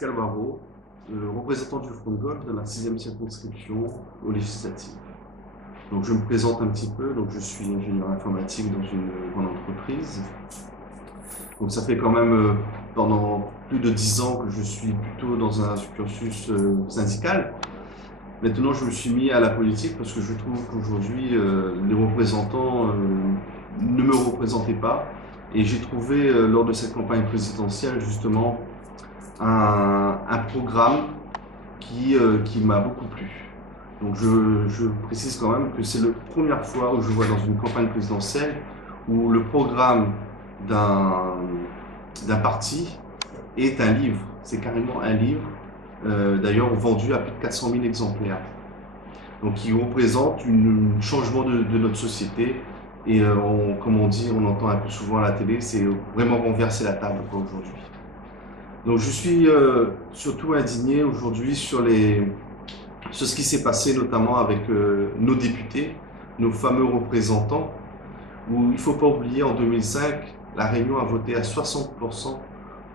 Pascal Barrault, représentant du Front de gauche de la 6e circonscription aux législatives. Donc je me présente un petit peu, donc je suis ingénieur informatique dans une grande entreprise. Donc ça fait quand même pendant plus de 10 ans que je suis plutôt dans un cursus syndical. Maintenant je me suis mis à la politique parce que je trouve qu'aujourd'hui les représentants ne me représentaient pas. Et j'ai trouvé lors de cette campagne présidentielle justement un programme qui m'a beaucoup plu. Donc je précise quand même que c'est la première fois où je vois dans une campagne présidentielle où le programme d'un parti est un livre. C'est carrément un livre, d'ailleurs vendu à plus de 400 000 exemplaires. Donc qui représente un changement de notre société. Et comme on dit, on entend un peu souvent à la télé, c'est vraiment renverser la table aujourd'hui. Donc je suis surtout indigné aujourd'hui sur ce qui s'est passé notamment avec nos députés, nos fameux représentants, où il ne faut pas oublier en 2005, la Réunion a voté à 60%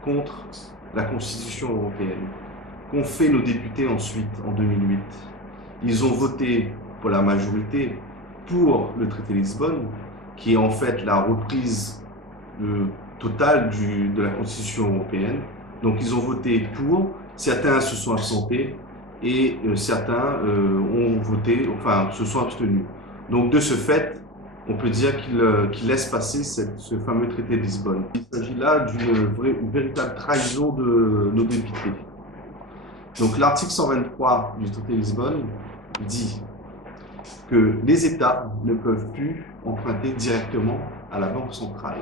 contre la Constitution européenne. Qu'ont fait nos députés ensuite en 2008? Ils ont voté pour la majorité pour le traité de Lisbonne, qui est en fait la reprise totale de la Constitution européenne. Donc ils ont voté pour, certains se sont absentés et certains ont voté, enfin se sont abstenus. Donc de ce fait, on peut dire qu'ils laissent passer ce fameux traité de Lisbonne. Il s'agit là d'une véritable trahison de nos députés. Donc l'article 123 du traité de Lisbonne dit que les États ne peuvent plus emprunter directement à la Banque centrale.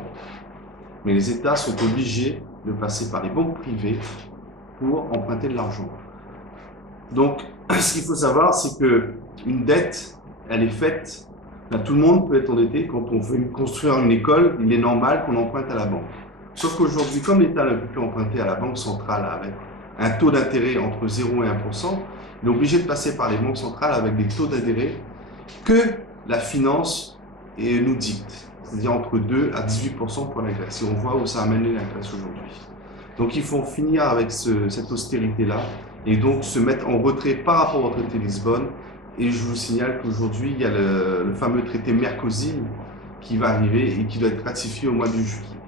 Mais les États sont obligés de passer par les banques privées pour emprunter de l'argent. Donc, ce qu'il faut savoir, c'est qu'une dette, elle est faite, tout le monde peut être endetté. Quand on veut construire une école, il est normal qu'on emprunte à la banque. Sauf qu'aujourd'hui, comme l'État ne peut plus emprunter à la Banque centrale avec un taux d'intérêt entre 0 et 1%, il est obligé de passer par les banques centrales avec des taux d'intérêt que la finance nous dicte, c'est-à-dire entre 2 à 18% pour la Grèce. Et on voit où ça a mené la Grèce aujourd'hui. Donc il faut finir avec cette austérité-là et donc se mettre en retrait par rapport au traité de Lisbonne. Et je vous signale qu'aujourd'hui, il y a le fameux traité Mercosur qui va arriver et qui doit être ratifié au mois de juillet.